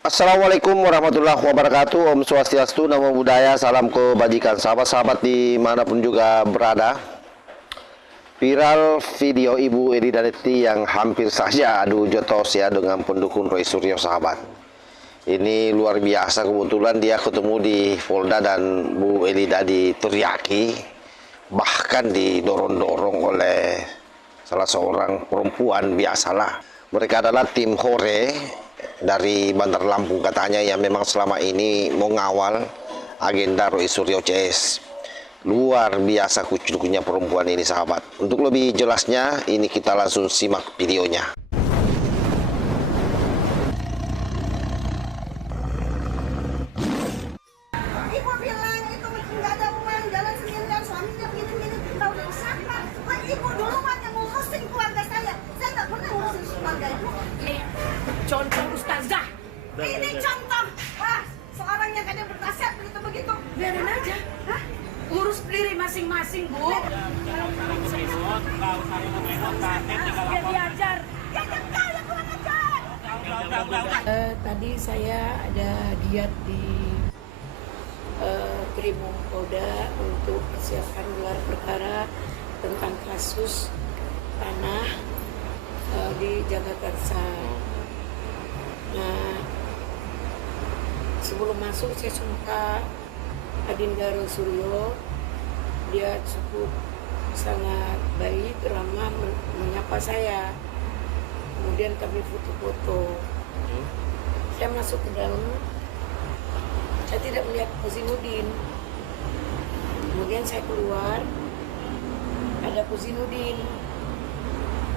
Assalamualaikum warahmatullahi wabarakatuh. Om Swastiastu, Namo Buddhaya, salam kebajikan. Sahabat-sahabat dimanapun juga berada, viral video Ibu Edi Daniti yang hampir saja adu jotos ya dengan pendukung Roy Suryo sahabat. Ini luar biasa, kebetulan dia ketemu di Polda dan Bu Edi tadi teriaki, bahkan didorong-dorong oleh salah seorang perempuan. Biasalah, mereka adalah tim Hore dari Bandar Lampung katanya, yang memang selama ini mau ngawal agenda Roy Suryo CS. Luar biasa kucukunya perempuan ini sahabat. Untuk lebih jelasnya, ini kita langsung simak videonya. Ibu bilang itu nggak ada uang, jalan sendirian, suaminya gini-gini, tahu dari siapa? Wah, ibu duluan yang ngurusin keluarga saya nggak pernah ngurusin keluarga ibu. Contoh ustazah. Ini contoh, wah, seorang yang kadang bernasihat begitu-begitu. Biarin aja. Hah? Urus sendiri masing-masing, Bu. Dia diajar. Ya kaya kurang ajar. Tadi saya ada giat di Krimumpolda untuk persiapan gelar perkara tentang kasus tanah di Jagakarsa. Nah, sebelum masuk saya suka Adinda Roy Suryo. Dia cukup sangat baik, ramah, menyapa saya. Kemudian kami foto-foto. Saya masuk ke dalam, saya tidak melihat Kozinudin. Kemudian saya keluar, ada Kozinudin.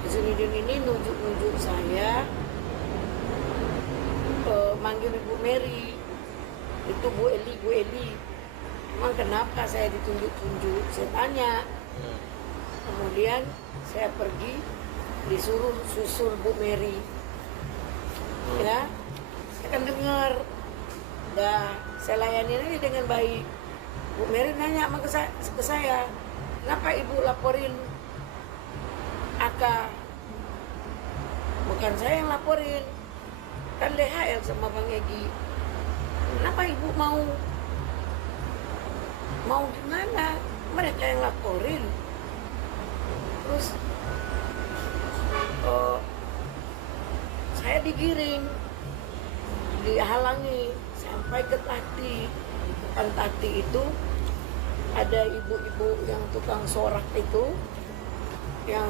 Kozinudin ini nunjuk-nunjuk saya, manggil Ibu Mary. Itu Bu Eli, Bu Eli. Emang kenapa saya ditunjuk-tunjuk? Saya tanya. Kemudian saya pergi, disuruh susul Bu Mary. Ya, saya kan dengar. Dah, saya layani ini dengan baik. Bu Mary nanya sama ke saya, kenapa Ibu laporin Aka? Bukan saya yang laporin, kan DHL sama Bang Egi. Kenapa Ibu mau gimana? Mereka yang laporin. Terus saya digiring, dihalangi sampai ke Tati. Di depan Tati itu ada ibu-ibu yang tukang sorak itu, yang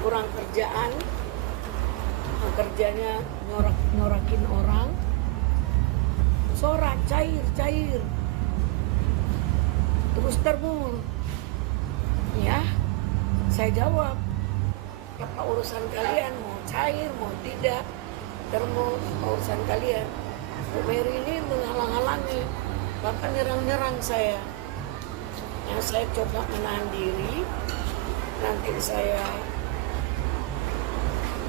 kurang kerjaan, kerjanya nyorakin orang, sorak cair, terus termul. Ya, saya jawab, apa urusan kalian, mau cair mau tidak, termul, apa urusan kalian. Bu Mary ini menghalang-halangi, bahkan nyerang saya. Yang saya coba menahan diri, nanti saya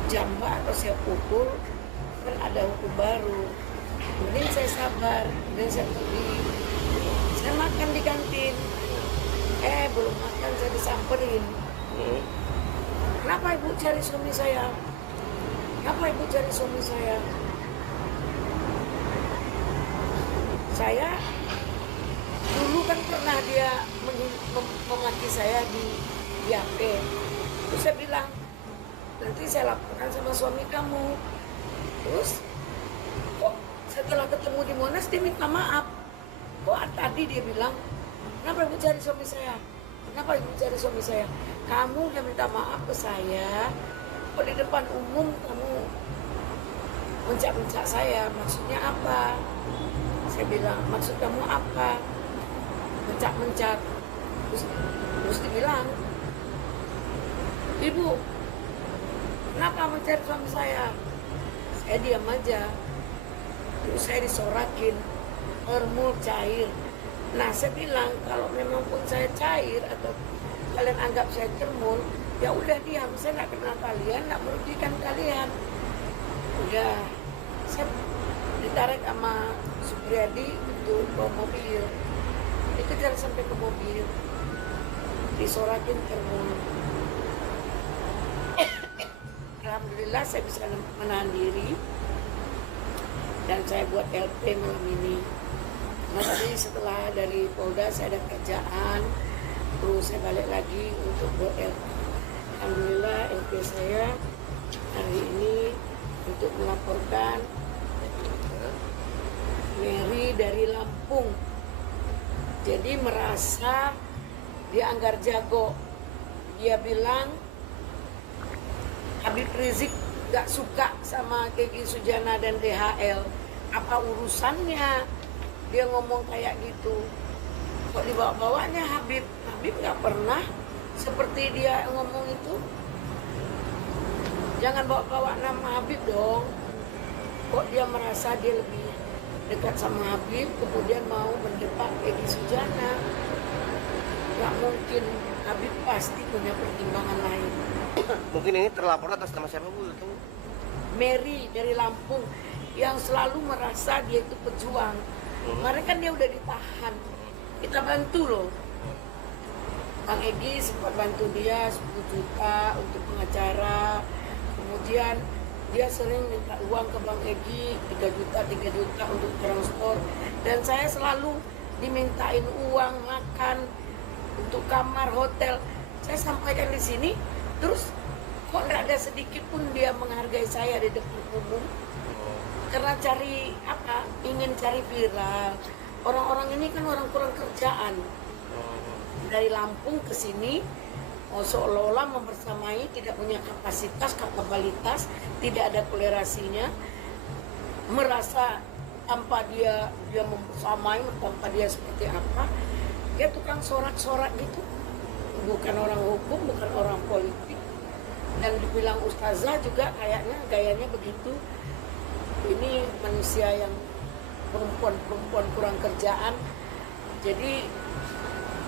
jambak atau saya pukul, kan ada hukum baru. Kemudian saya sabar, kemudian saya pergi. Saya makan di kantin. Belum makan saya disamperin. Kenapa Ibu cari suami saya? Kenapa Ibu cari suami saya? Saya dulu kan pernah dia memaki saya di HP. Terus saya bilang, nanti saya laporkan sama suami kamu. Terus kok setelah ketemu di Monas dia minta maaf. Kok tadi dia bilang, kenapa Ibu cari suami saya? Kenapa Ibu cari suami saya? Kamu yang minta maaf ke saya, kok di depan umum kamu mencak-mencak saya, maksudnya apa? Saya bilang, maksud kamu apa? Mencak-mencak. Terus dibilang, Ibu, kenapa mencari suami saya? Saya diam aja. Terus saya disorakin, hormon cair. Nah, saya bilang, kalau memang pun saya cair atau kalian anggap saya cermul, ya udah diam. Saya nggak kenal kalian, nggak merugikan kalian. Udah, saya ditarik sama Supriyadi untuk bawa mobil. Dikejar sampai ke mobil, disorakin cermul. Alhamdulillah saya bisa menahan diri. dan saya buat LP malam ini. Nah tadi setelah dari Polda saya ada kerjaan, terus saya balik lagi untuk buat LP. Alhamdulillah LP saya hari ini untuk melaporkan Mary dari Lampung. Jadi merasa dia anggar jago. Dia bilang Habib Rizik gak suka sama Egy Sujana dan DHL. Apa urusannya dia ngomong kayak gitu? Kok dibawa-bawanya Habib? Habib gak pernah seperti dia ngomong itu. Jangan bawa-bawa nama Habib dong. Kok dia merasa dia lebih dekat sama Habib, kemudian mau mendepak Egy Sujana? Gak mungkin, Habib pasti punya pertimbangan lain. Mungkin ini terlapor atas nama siapa Bu? Itu Mary dari Lampung yang selalu merasa dia itu pejuang. Kemarin kan dia udah ditahan. Kita bantu loh. Bang Egy sempat bantu dia 10 juta untuk pengacara. Kemudian dia sering minta uang ke Bang Egy 3 juta untuk transport. Dan saya selalu dimintain uang makan untuk kamar hotel. Saya sampaikan di sini, terus kok nggak ada sedikit pun dia menghargai saya di depan umum? Karena cari apa? Ingin cari viral. Orang-orang ini kan orang kurang kerjaan. Dari Lampung ke sini, seolah-olah membersamai, tidak punya kapabilitas, tidak ada toleransinya, merasa tanpa dia membersamai, tanpa dia seperti apa, dia tukang sorak-sorak gitu. Bukan orang hukum, bukan orang politik. Dan dibilang ustazah juga kayaknya gayanya begitu. Ini manusia yang perempuan kurang kerjaan. Jadi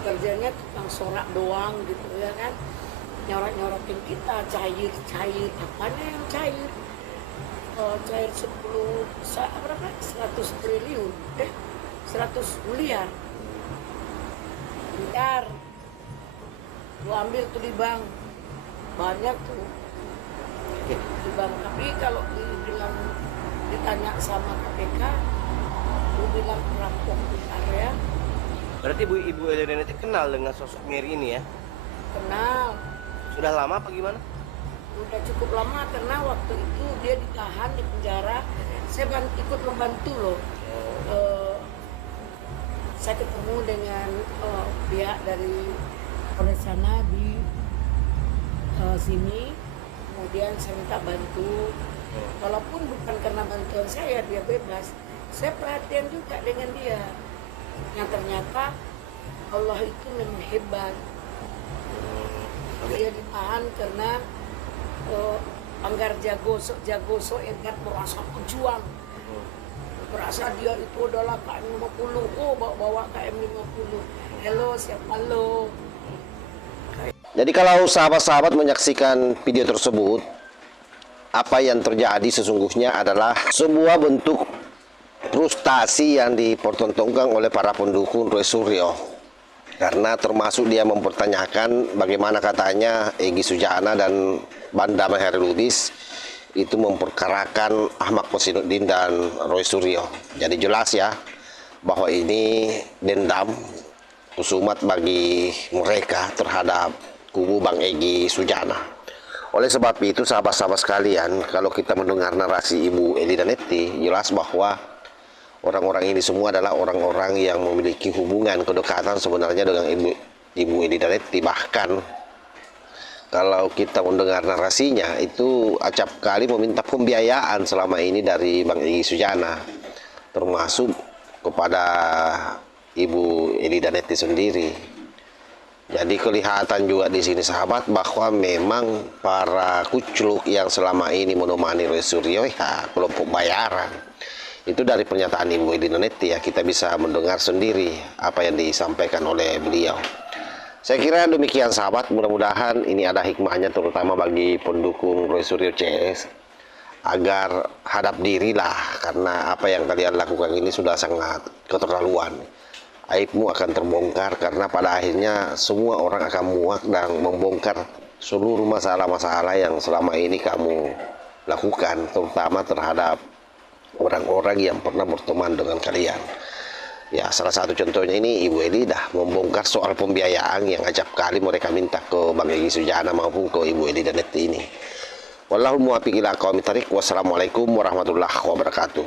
kerjanya tukang sorak doang gitu ya kan. Nyorak-nyorokin kita, cair. Apanya yang cair? Cair 100 triliun. 100 miliar. Bentar. Lu ambil tuh di bank. Banyak tuh. Di bank. Tapi kalau ditanya sama KPK, lu bilang perampok di area. berarti Ibu Elida Netti kenal dengan sosok Mary ini ya? Kenal. Sudah lama apa gimana? Udah cukup lama karena waktu itu dia ditahan di penjara. Saya ikut membantu loh. Saya ketemu dengan pihak dari Polres sana di sini. Kemudian saya minta bantu. Walaupun bukan karena bantuan saya, dia bebas. Saya perhatian juga dengan dia. Yang ternyata Allah itu memang hebat. Dia ditahan karena anggar jago so hebat, merasa pejuang. Merasa dia itu adalah KM 50. Bawa KM 50. Halo, siapa lo? Jadi kalau sahabat-sahabat menyaksikan video tersebut, apa yang terjadi sesungguhnya adalah sebuah bentuk frustasi yang dipertontonkan oleh para pendukung Roy Suryo. Karena termasuk dia mempertanyakan bagaimana katanya Egy Sujana dan Banda Maher Lubis itu memperkarakan Ahmad Komarudin dan Roy Suryo. Jadi jelas ya bahwa ini dendam husumat bagi mereka terhadap kubu Bang Egy Sujana. Oleh sebab itu sahabat-sahabat sekalian, kalau kita mendengar narasi Ibu Elida Netti, jelas bahwa orang-orang ini semua adalah orang-orang yang memiliki hubungan kedekatan sebenarnya dengan Ibu Elida Netti. Bahkan kalau kita mendengar narasinya itu acap kali meminta pembiayaan selama ini dari Bang Egy Sujana, termasuk kepada Ibu Elida Netti sendiri. Jadi kelihatan juga di sini sahabat bahwa memang para kucluk yang selama ini menemani Roy Suryo ya kelompok bayaran. Itu dari pernyataan Ibu Elida Netti ya kita bisa mendengar sendiri apa yang disampaikan oleh beliau. Saya kira demikian sahabat, mudah-mudahan ini ada hikmahnya terutama bagi pendukung Roy Suryo CS agar hadap dirilah, karena apa yang kalian lakukan ini sudah sangat keterlaluan. Aibmu akan terbongkar karena pada akhirnya semua orang akan muak dan membongkar seluruh masalah-masalah yang selama ini kamu lakukan, terutama terhadap orang-orang yang pernah berteman dengan kalian. Ya, salah satu contohnya ini Ibu Eli dah membongkar soal pembiayaan yang acap kali mereka minta ke Bang Egy Sujana maupun ke Ibu Eli Danetti ini. Wallahul muwaffiq ila aqwamit thariq. Wassalamualaikum warahmatullahi wabarakatuh.